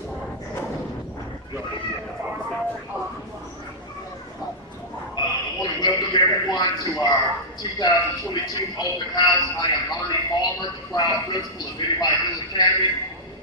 I want to welcome everyone to our 2022 open house. I am Lonnie Farmer, the proud principal of Anybody Hill Academy.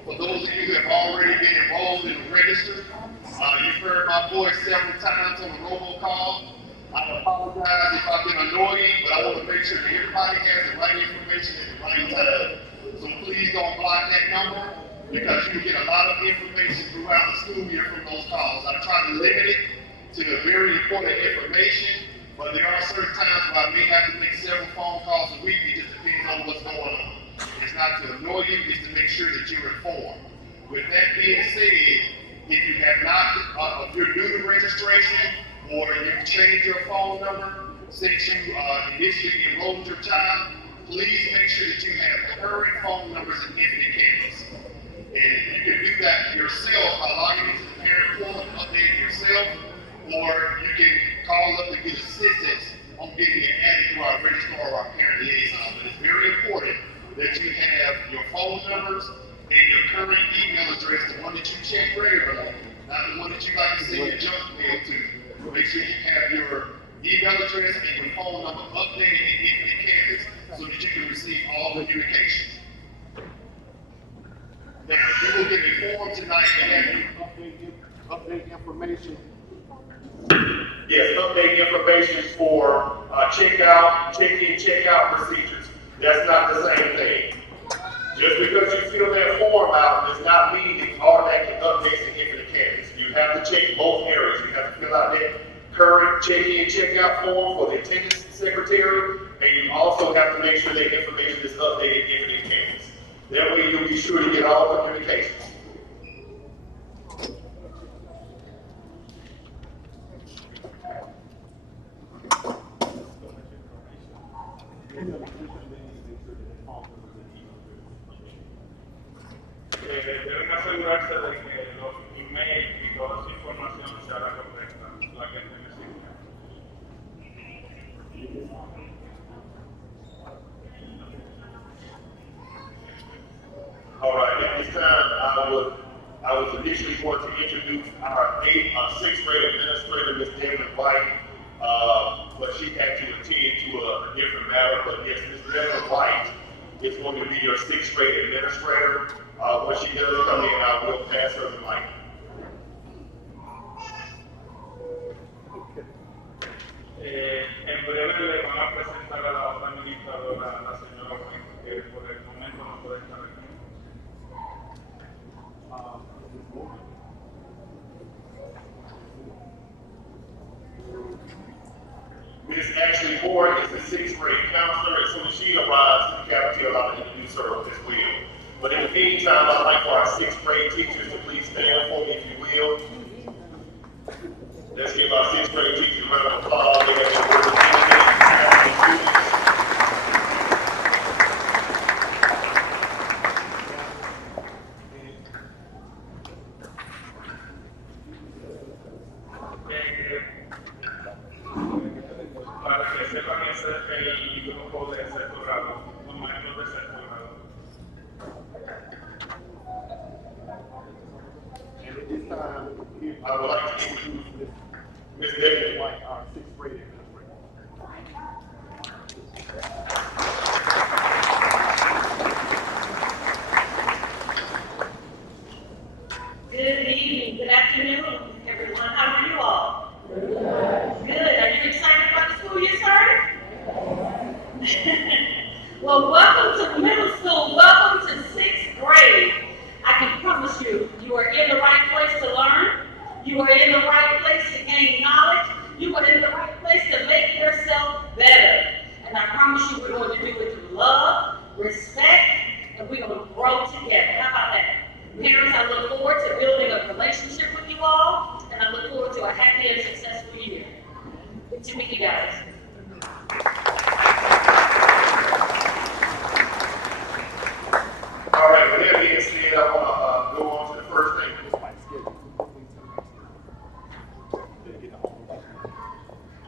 For those of you who have already been enrolled and registered, you've heard my voice several times on the robocall. I apologize if I've been annoying, but I want to make sure that everybody has the right information at the right time. So please don't block that number because you get a lot of information throughout the school year from those calls. I try to limit it to very important information, but there are certain times where I may have to make several phone calls a week. It just depends on what's going on. It's not to annoy you, it's to make sure that you're informed. With that being said, if you have not, if you're new to registration or you've changed your phone number since you initially enrolled your child, please make sure that you have current phone numbers in Infinite Campus. And you can do that yourself by logging into the parent portal and updating yourself, or you can call up and get assistance on getting it added to our registrar or our parent liaison. But it's very important that you have your phone numbers and your current email address, the one that you check regularly, not the one that you like to send your junk mail to. Make sure you have your email address and your phone number updated in Infinite Campus so that you can receive all communication. Now, you will get a form tonight and have you update information. Yes, update information for checkout, check-in, check-out procedures. That's not the same thing. Just because you fill that form out does not mean it automatically updates in Infinite Campus. You have to check both areas. You have to fill out that current check-in, check-out form for the attendance secretary, and you also have to make sure that information is updated in Infinite Campus. That way you'll be sure to get all communications. Deben asegurarse de que los emails y toda esa información sea la correcta, la que necesita. All right, at this time, I was initially going to introduce our sixth grade administrator, Ms. Devin White, but she had to attend to a different matter. But yes, Ms. Devin White is going to be your sixth grade administrator. When she does come in, I will pass her the mic. En breve le van a presentar a la otra administradora, la señora White, que por el momento no puede estar aquí. Ms. Ashley Ward is the sixth grade counselor. As soon as she arrives to the cafeteria, I'll introduce her as well. But in the meantime, I'd like for our sixth grade teachers to please stand for me, if you will. Let's give our sixth grade teachers a round of applause. They have been working students. Para que sepan ese es el grupo de sexto grado, los maestros de sexto grado. And at this time, I would like to introduce Ms. Debbie White, our sixth grade administrator. Good evening, good afternoon, everyone. How are you all? Good. Are you excited about the school year starting? Well, welcome to middle school. Welcome to sixth grade. I can promise you, you are in the right place to learn. You are in the right place to gain knowledge. You are in the right place to make yourself better. And I promise you, we're going to do it through love, respect, and we're going to grow together. How about that? Parents, I look forward to building a relationship with you all, and I look forward to a happy and successful year. Good to meet you guys. All right, with that being said, I want to go on to the first thing.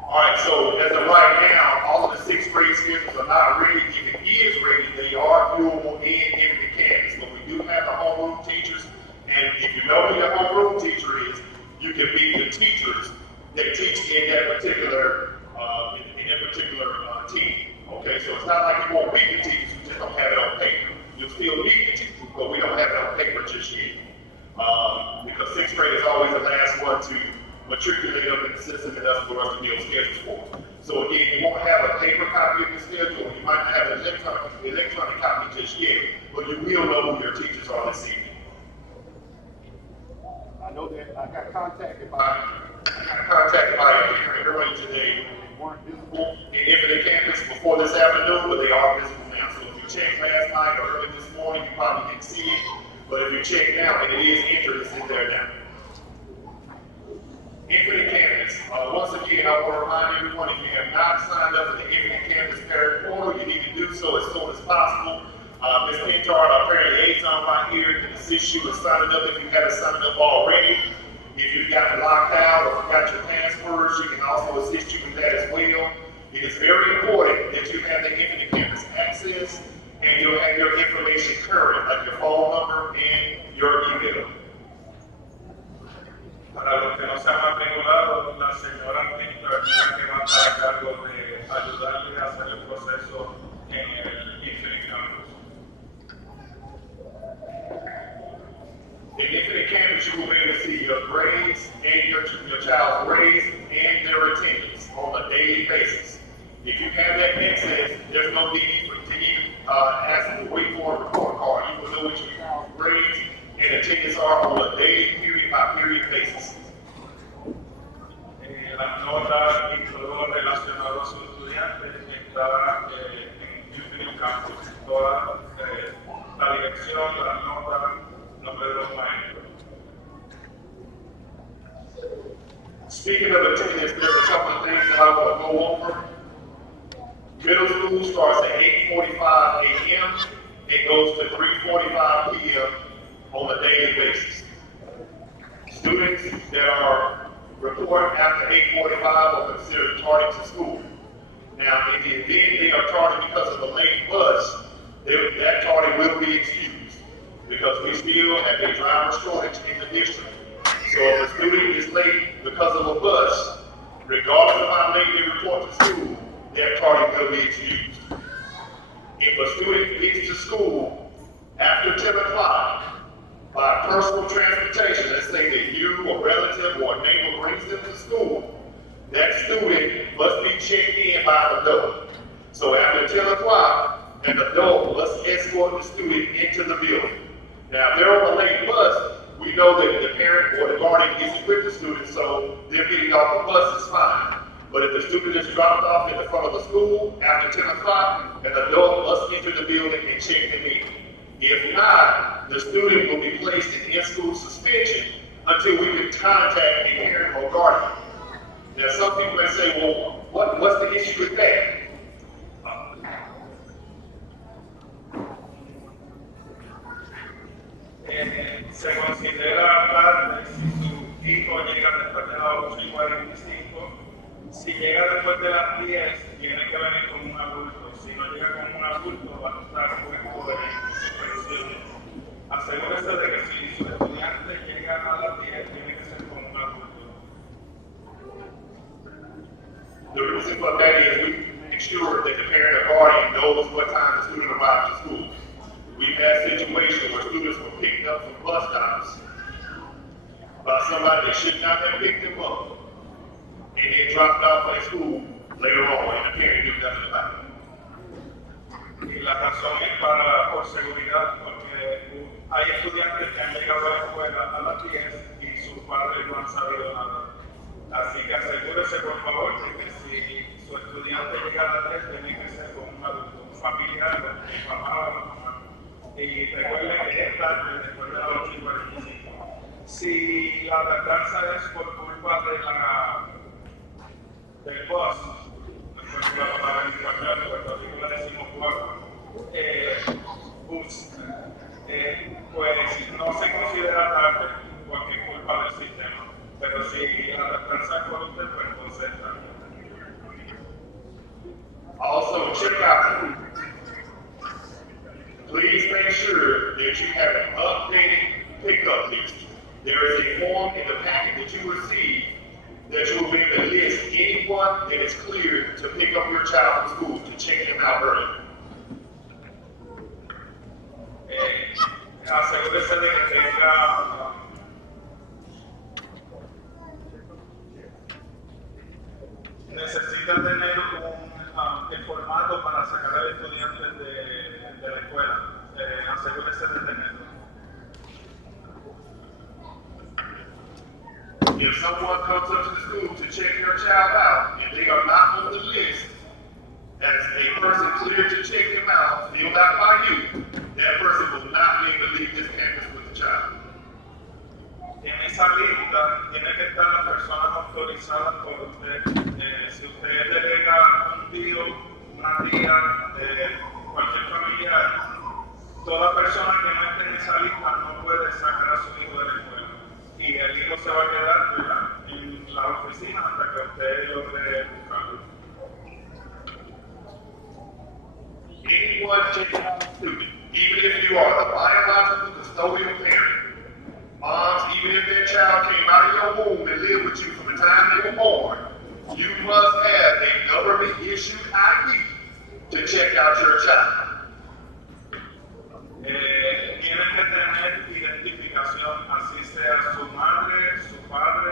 All right, so as of right now, all of the sixth grade schedules are not ready. If it is ready, they are viewable in the campus. But we do have the homeroom teachers, and if you notice can meet the teachers that teach in that particular team. Okay, so it's not like you won't meet the teachers, you just don't have it on paper. You'll still meet the teachers, but we don't have it on paper just yet. Because sixth grade is always the last one to matriculate up in the system and that's for us to build schedules for. So again, you won't have a paper copy of the schedule, you might not have an electronic copy just yet, but you will know who your teachers are this evening. I know that I got contacted by a parent early today. They weren't visible in Infinite Campus before this afternoon, but they are visible now. So if you checked last night or early this morning, you probably didn't see it. But if you check now, and it is entered, it's in there now. Infinite Campus. Once again, I want to remind everyone, if you have not signed up for the Infinite Campus parent portal, you need to do so as soon as possible. Ms. Pintar, our parent liaison right here, can assist you with signing up if you haven't signed up already. If you've gotten locked out or forgot your passwords, she can also assist you with that as well. It is very important that you have the Infinite Campus access and you'll have your information current, like your phone number and your email. Para los que no se han matriculado, la señora Pintar es la que va a estar a cargo de ayudarles a hacer el proceso en el Infinite Campus. In Infinite Campus, you will be able to see your grades and your child's grades and their attendance on a daily basis. If you have that access, there's no need for to even ask to wait for a report card. You will know what your child's grades and attendance are on a daily, period by period basis. Las notas y todo lo relacionado a sus estudiantes está en Infinite Campus. Toda la dirección, las notas, nombre de los maestros. Speaking of attendance, there's a couple of things that I want to go over. Middle school starts at 8:45 a.m. It goes to 3:45 p.m. on a daily basis. Students that are report after 8:45 are considered tardy to school. Now, in the event they are tardy because of a late bus, that tardy will be excused because we still have a driver shortage in the district. So if a student is late because of a bus, regardless of how late they report to school, their tardy will be excused. If a student gets to school after 10 o'clock by personal transportation, let's say that you, a relative, or a neighbor brings them to school, that student must be checked in by an adult. So after 10 o'clock, an adult must escort the student into the building. Now, if they're on a late bus, we know that the parent or the guardian isn't with the student, so them getting off the bus is fine. But if the student is dropped off in the front of the school after 10 o'clock, an adult must enter the building and check them in. If not, the student will be placed in in-school suspension until we can contact a parent or guardian. Now, some people may say, well, what's the issue with that? Se considera tarde si su hijo llega después de las 8:45. Si llega después de las 10, tiene que venir con un adulto. Si no llega con un adulto, va a estar puesto de suspensión. Asegúrese de que si su estudiante llega a las 10, tiene que ser con un adulto. The reason for that is we make sure that the parent or guardian knows what time the student arrives to school. We've had situations where students were picked up from bus stops by somebody that should not have picked them up and then dropped off at school later on and the parent knew nothing about it. Y la razón es por seguridad, porque hay estudiantes que han llegado a la escuela a las 10 y sus padres no han sabido nada. Así que asegúrese por favor de que si su estudiante llega a las 10, tiene que ser con un adulto, un familiar, un papá o una mamá. Y recuerde que es tarde después de las 8:45. Si la tardanza es por culpa del bus, después de la palabra en español, en Puerto Rico le decimos guagua, bus, pues no se considera tarde porque es culpa del sistema. Pero si la tardanza es por usted, pues entonces es tarde. Also, check out the route. Please make sure that you have an updated pickup list. there is a form in the packet that you received that you will be able to list anyone that is cleared to pick up your child from school to check them out early. Asegúrese de que tenga necesita tener el formato para sacar al estudiante de la escuela. Asegúrese de tenerlo. If someone comes up to the school to check your child out and they are not on the list as a person cleared to check them out, filled out by you, that person will not be able to leave this campus with the child. En esa lista tiene que estar las personas autorizadas por usted. Si usted delega un tío, una tía, cualquier familiar, toda persona que no esté en esa lista no puede sacar a su hijo de la escuela. Y el hijo se va a quedar, ¿verdad?, en la oficina hasta que usted logre buscarlo. Anyone checking out a student, even if you are the biological custodial parent, moms, even if their child came out of your womb and lived with you from the time they were born, you must have a government-issued ID to check out your child. Tienen que tener identificación, así sea su madre, su padre,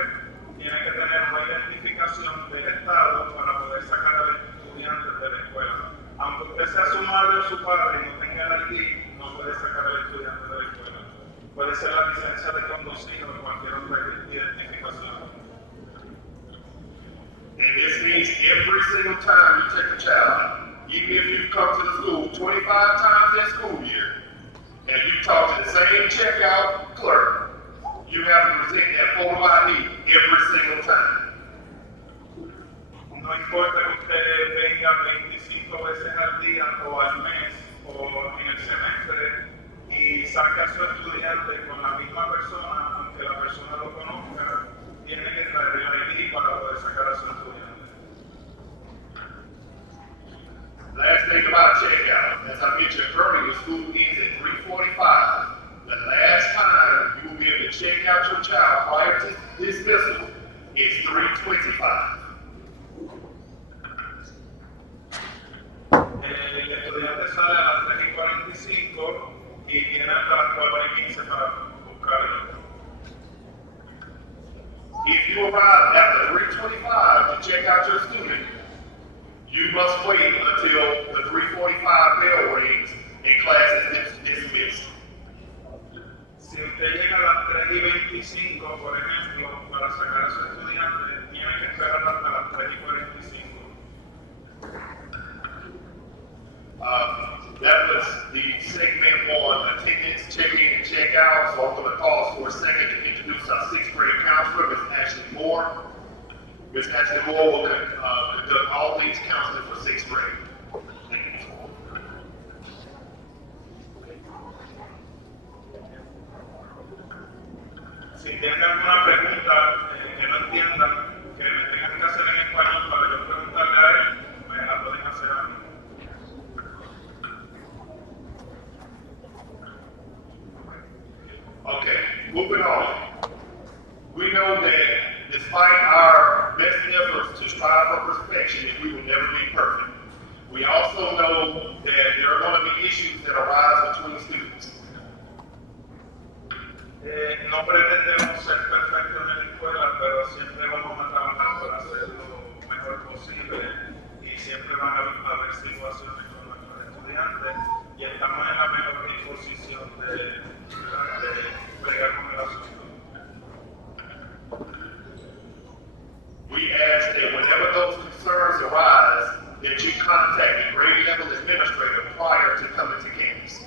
tienen que tener una identificación del Estado para poder sacar al estudiante de la escuela. Aunque usted sea su madre o su padre y no tenga el ID, no puede sacar al estudiante de la escuela. Puede ser la licencia de conducir o cualquier otra identificación. And this means every single time you take a child, even if you come to the school 25 times that school year, and you talk to the same checkout clerk, you have to present that photo ID every single time. No importa que usted venga 25 veces al día o al mes o en el semestre y saque a su estudiante con la misma persona, aunque la persona lo conozca, tiene que traer el ID para poder sacar a su estudiante. Last thing about checkout, as I mentioned earlier, school ends at 3:45. The last time you will be able to check out your child prior to dismissal is 3:25. El estudiante sale a las 3:45 y tiene hasta las 4:15 para buscarlo. If you arrive after 3:25 to check out your student, you must wait until the 3:45 bell rings and class is dismissed. Si usted llega a las 3:25, por ejemplo, para sacar a su estudiante, tiene que esperar hasta las 3:45. That was the segment on attendance, check-in, and check-out. So I'm going to pause for a second to introduce our sixth grade counselor, Ms. Ashley Moore. Ms. Ashley Moore will conduct all things counseling for sixth grade. Si tienen alguna pregunta que no entiendan, que me tengan que hacer en español para yo preguntarle a él, me la pueden hacer a mí. Okay, moving on. We know that despite our best efforts to strive for perfection, we will never be perfect. We also know that there are going to be issues that arise between students. No pretendemos ser perfectos en la escuela, pero siempre vamos a trabajar para hacer lo mejor posible y siempre van a haber situaciones con nuestros estudiantes y estamos en la mejor disposición de bregar con el asunto. We ask that whenever those concerns arise, that you contact the grade level administrator prior to coming to campus.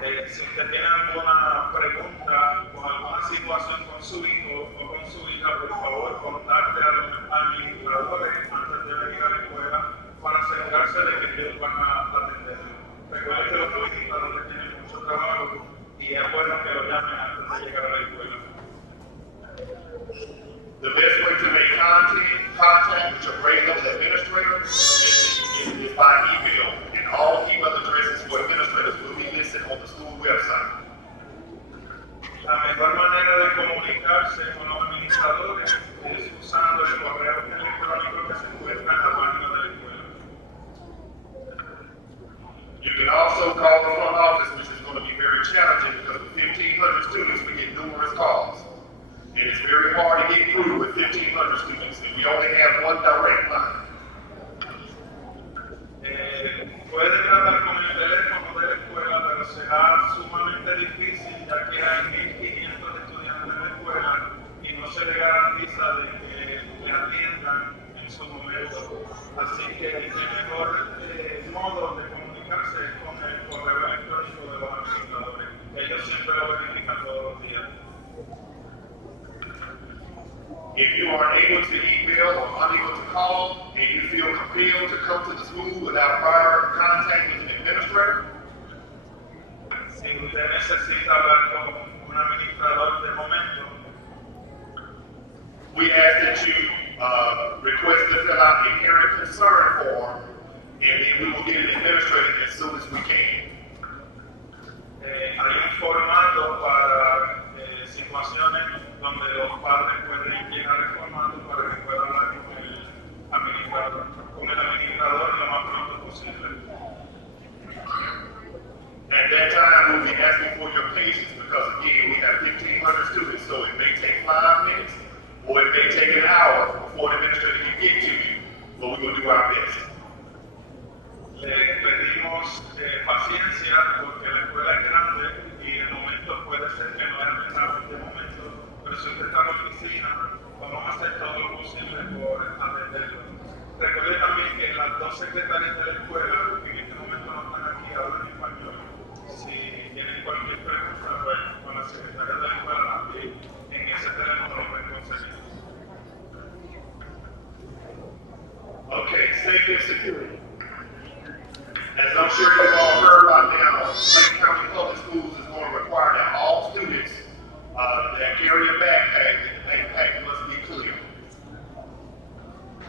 Si usted tiene alguna pregunta o alguna situación con su hijo o con su hija, por favor contacte a los administradores antes de venir a la escuela para asegurarse de que ellos van a atenderlo. Recuerde que los administradores tienen mucho trabajo y es bueno que lo llamen antes de llegar a la escuela. The best way to make contact with your grade level administrator is by email, and all email addresses for administrators will be listed on the school website. La mejor manera de comunicarse con los administradores es usando el correo electrónico que se encuentra en la página de la escuela. You can also call the front office, which is going to be very challenging because with 1,500 students, we get numerous calls. And it's very hard to get through with 1,500 students, and we only have one direct line. Puede tratar con el teléfono de la escuela, pero será sumamente difícil ya que hay 1.500 estudiantes en la escuela y no se le garantiza de que le atiendan en su momento. Así que el mejor modo de comunicarse es con el correo electrónico de los administradores. Ellos siempre lo verifican todos los días. If you are unable to email or unable to call, and you feel compelled to come to the school without prior contact with an administrator, Si usted necesita hablar con un administrador de momento, we ask that you request to fill out a parent concern form, and then we will get an administrator as soon as we can. hay un formato para situaciones donde los padres pueden llenar el formato para que puedan hablar con el administrador lo más pronto posible. At that time, we'll be asking for your patience because again, we have 1,500 students, so it may take 5 minutes or it may take an hour before the administrator can get to you, but we will do our best. Le pedimos paciencia porque la escuela es grande y el momento puede ser que no es rápido de momento, pero si usted está en la oficina, vamos a hacer todo lo posible por atenderlo. Recuerde también que las dos secretarias de la escuela, que en este momento no están aquí, hablan español. Si tienen cualquier pregunta, pues con la secretaria de la escuela también en ese teléfono lo pueden conseguir. Okay, safety and security. As I'm sure you've all heard by now, Lake County Public Schools is going to require that all students that carry a backpack, that the backpack must be clear.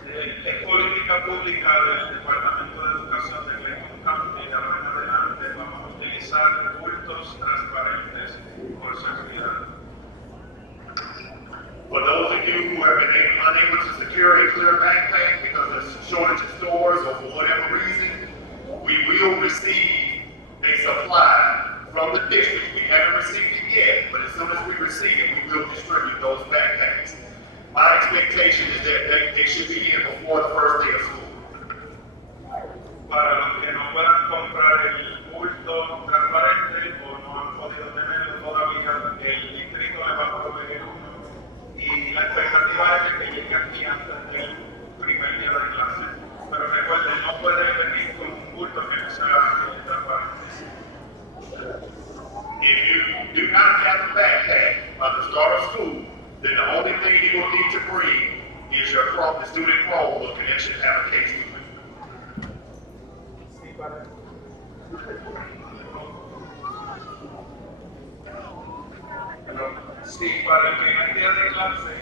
Es política pública del Departamento de Educación de Clayton County. De ahora en adelante vamos a utilizar bultos transparentes por seguridad. For those of you who have been unable to secure a clear backpack because there's a shortage of stores or for whatever reason, we will receive a supply from the district. We haven't received it yet, but as soon as we receive it, we will distribute those backpacks. My expectation is that they should be in before the first day of school. Para los que no puedan comprar el bulto transparente o no han podido tenerlo todavía, el distrito les va a proveer uno y la expectativa es que llegue aquí antes del primer día de clase. Pero recuerden, no pueden venir con un bulto que no sea transparente. If you do not have a backpack by the start of school, then the only thing you will need to bring is your the student Chromebook, and that should have a case to it. Sí, para el primer día de clase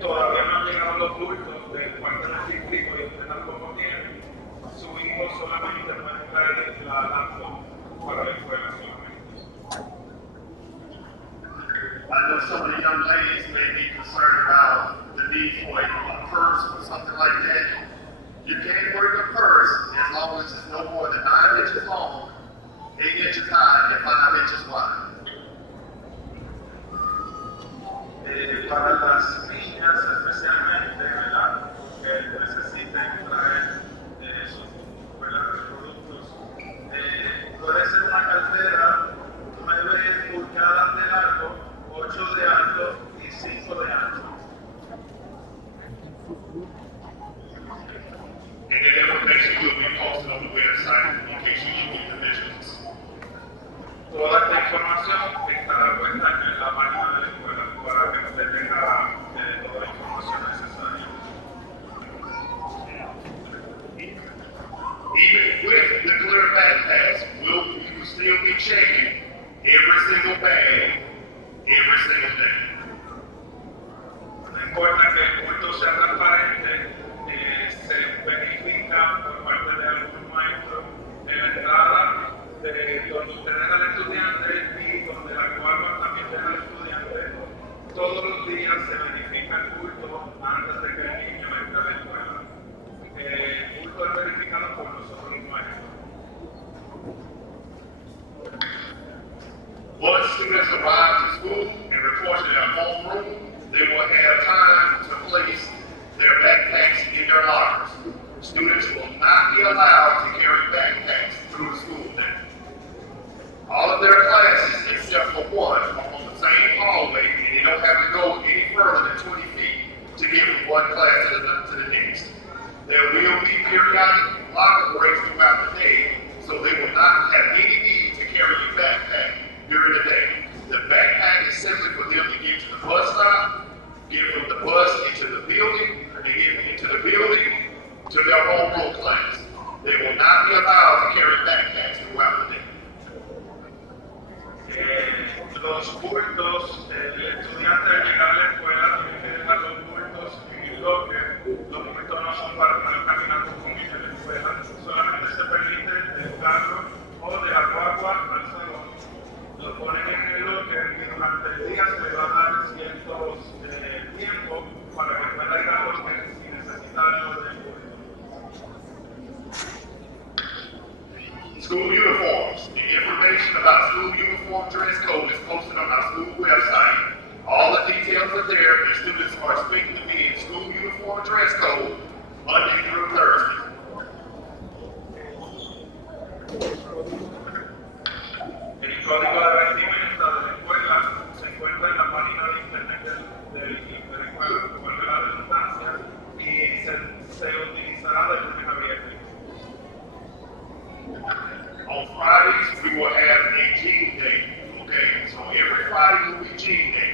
todavía no han llegado los bultos de parte del distrito y usted tampoco tiene. Su hijo solamente puede traer la laptop para la escuela solamente. I know some of the young ladies may be concerned about the need for a purse or something like that. You can bring a purse as long as it's no more than 9 inches long, 8 inches high, and 5 inches wide. Para las niñas especialmente, ¿verdad? Que necesiten traer sus productos. Puede ser una cartera 9 pulgadas de largo, 8 de alto y 5 de ancho. And that information will be posted on the website in case you need the dimensions. Toda esta información estará puesta en la página de la escuela para que usted tenga toda la información necesaria. Even with the clear backpacks, we will still be checking every single bag, every single day. No importa que el bulto sea transparente, se verifica por parte de algunos maestros en la entrada de donde usted deja al estudiante y donde la cual también verifica el bulto antes de que el niño entre a la escuela. El bulto es verificado por nosotros los maestros. Once students arrive to school and report to their homeroom, they will have time to place their backpacks in their lockers. Students will not be allowed to carry backpacks through the school day. All of their classes, except for one, are on the same hallway, and they don't have to go any further than 20 feet to get from one class to the next. There will be periodic locker breaks throughout the day, so they will not have any need to carry a backpack during the day. The backpack is simply for them to get to the bus stop, get from the bus into the building, and get into the building to their homeroom class. They will not be allowed to carry backpacks throughout the day. Los bultos, el estudiante al llegar a la escuela tiene que dejar los bultos en el locker. Los bultos no son para estar caminando con ellos en la escuela, solamente se permite del carro o de la guagua al salón. Lo ponen en el locker y durante el día se le va a dar ciertos tiempos para que pueda ir al locker si necesita algo del bulto. School uniforms. The information about school uniform dress code is posted on our school website. All the details are there, and students are expected to be in school uniform dress code Monday through Thursday. El código de vestimenta de la escuela se encuentra en la página de internet de la escuela, por la redundancia, y se utilizará de lunes a viernes. On Fridays, we will have a jean day. Okay, so every Friday will be jean day.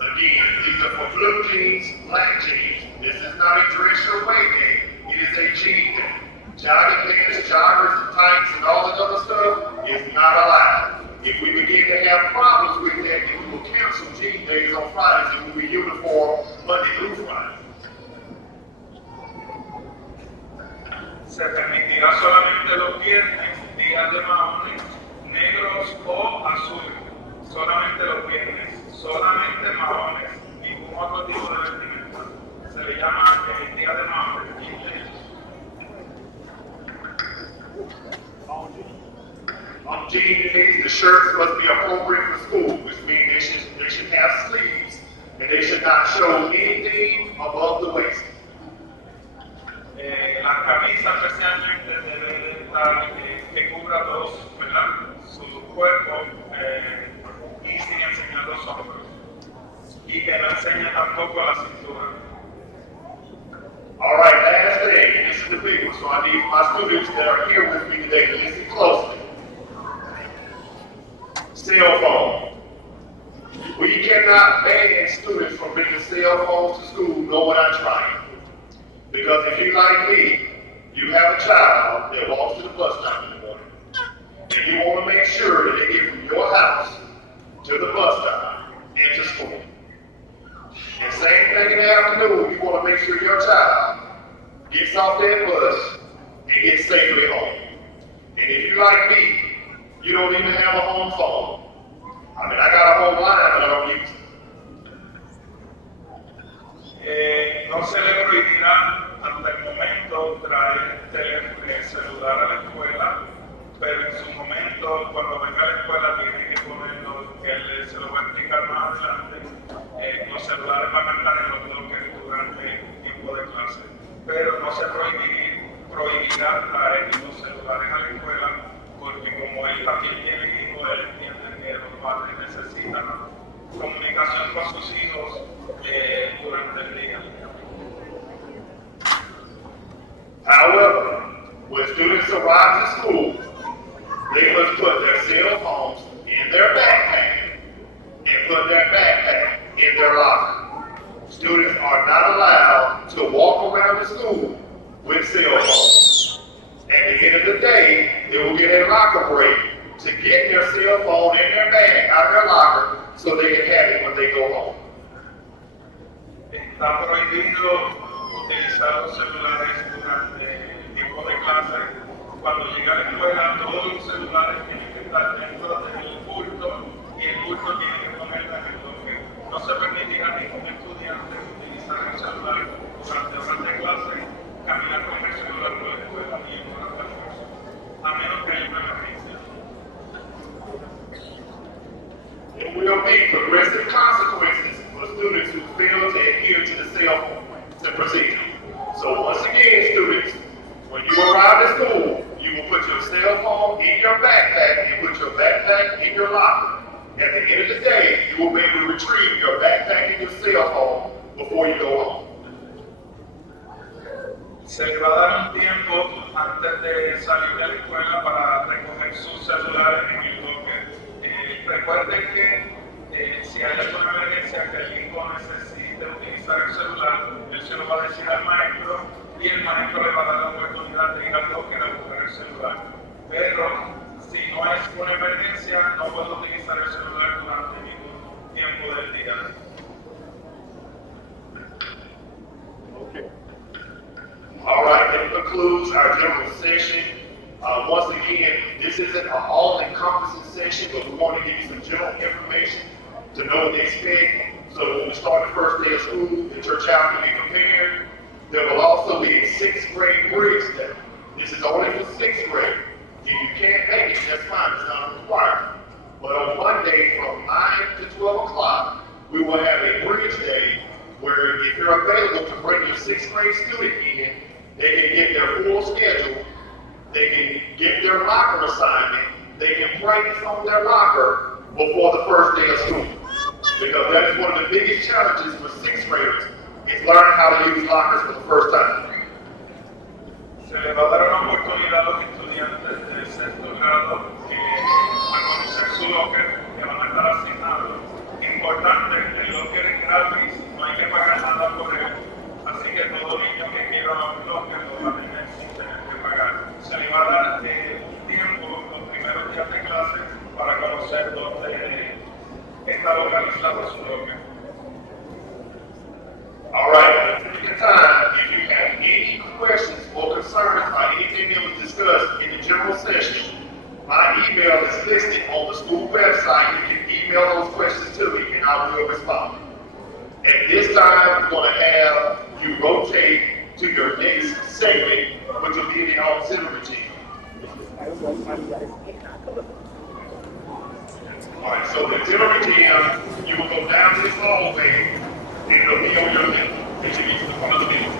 Again, these are for blue jeans, black jeans. This is not a dress your way day. It is a jean day. Jogging pants, joggers, and tights, and all that other stuff is not allowed. If we begin to have problems with that, then we will cancel jean days on Fridays and we'll be uniform Monday through Friday. Se permitirá solamente los viernes, días de maones, negros o azules. Solamente los viernes, solamente maones, ningún otro tipo de vestimenta. Se le llama el día de maones. On jean days, the shirts must be appropriate for school, which means they should have sleeves, and they should not show anything above the waist. La camisa especialmente debe estar que cubra todos, ¿verdad?, su cuerpo y sin enseñar los hombros. Y que no enseñe tampoco la cintura. All right, last thing, and this is the big one, so I need my students that are here with me today to listen closely. Cell phone. We cannot ban students from bringing cell phones to school, nor would I try it. Because if you like me, you have a child that walks to the bus stop in the morning, and you want to make sure that they get from your house to the bus stop and to school. And same thing in the afternoon, you want to make sure your child gets off that bus and gets safely home. And if you like me, you don't even have a home phone. I mean, I got a home line, but I don't use it. No se le prohibirá hasta el momento traer celular a la escuela, pero en su momento, cuando venga a la escuela, tiene que ponerlo, que se lo va a explicar más adelante. Los celulares van a estar en los bloques durante el tiempo de clase, pero no se prohibirá traer los celulares a la escuela, porque como él también tiene hijos, él entiende que los padres necesitan comunicación con sus hijos durante el día. However, when students arrive to school, they must put their cell phones in their backpack and put their backpack in their locker. Students are not allowed to walk around the school with cell phones. At the end of the day, they will get a locker break to get their cell phone in their bag, out of their locker, so they can have it when they go home. Está prohibido utilizar los celulares durante el tiempo de clase. Cuando llega a la escuela, todos los celulares tienen que estar dentro del bulto y el bulto tiene que ponerlo en el bloque. No se permitirá ningún un estudiante utilizar el celular durante horas de clase, caminar con el celular por la escuela y en horas de almuerzo, a menos que haya una emergencia. There will be progressive consequences for students who fail to adhere to the self procedure. So once again, students, when you arrive at school, you will put your cell phone in your backpack and put your backpack in your locker. At the end of the day, you will be able to retrieve your backpack and your cell phone before you go home. Se le va a dar un tiempo antes de salir de la escuela para recoger sus celulares en el locker. Recuerden que si hay alguna emergencia que el hijo necesite utilizar el celular, él se lo va a decir al maestro y el maestro le va a dar la oportunidad de ir al locker a buscar el celular. Pero si no es una emergencia, no puede utilizar el celular durante ningún tiempo del día. Okay. All right, that concludes our general session. Once again, this isn't an all-encompassing session, but we want to give you some general information to know what to expect. So when we start the first day of school, the church house can be prepared. There will also be a 6th grade bridge day. This is only for 6th grade. If you can't make it, that's fine, it's not required. But on Monday from 9 to 12 o'clock, we will have a bridge day where if you're available to bring your 6th grade student in, they can get their full schedule, they can get their locker assignment, they can practice on their locker before the first day of school. Because that is one of the biggest challenges for 6th graders, is learning how to use lockers for the first time. Se les va a dar una oportunidad a los estudiantes del sexto grado a conocer su locker, que van a estar asignados. Importante, el locker es gratis, no hay que pagar nada por él, así que todo niño que quiera un locker lo va a tener sin tener que pagar. Se le va a dar un tiempo, los primeros días de clase, para conocer dónde está localizado su locker. All right, at the time, if you have any questions or concerns about anything that was discussed in the general session, my email is listed on the school website. You can email those questions to me and I will respond. At this time, we're going to have you rotate to your next segment, which will be the auxiliary team. All right, so the auxiliary team, you will go down this hallway and it'll be on your left. It should be to the front of the building.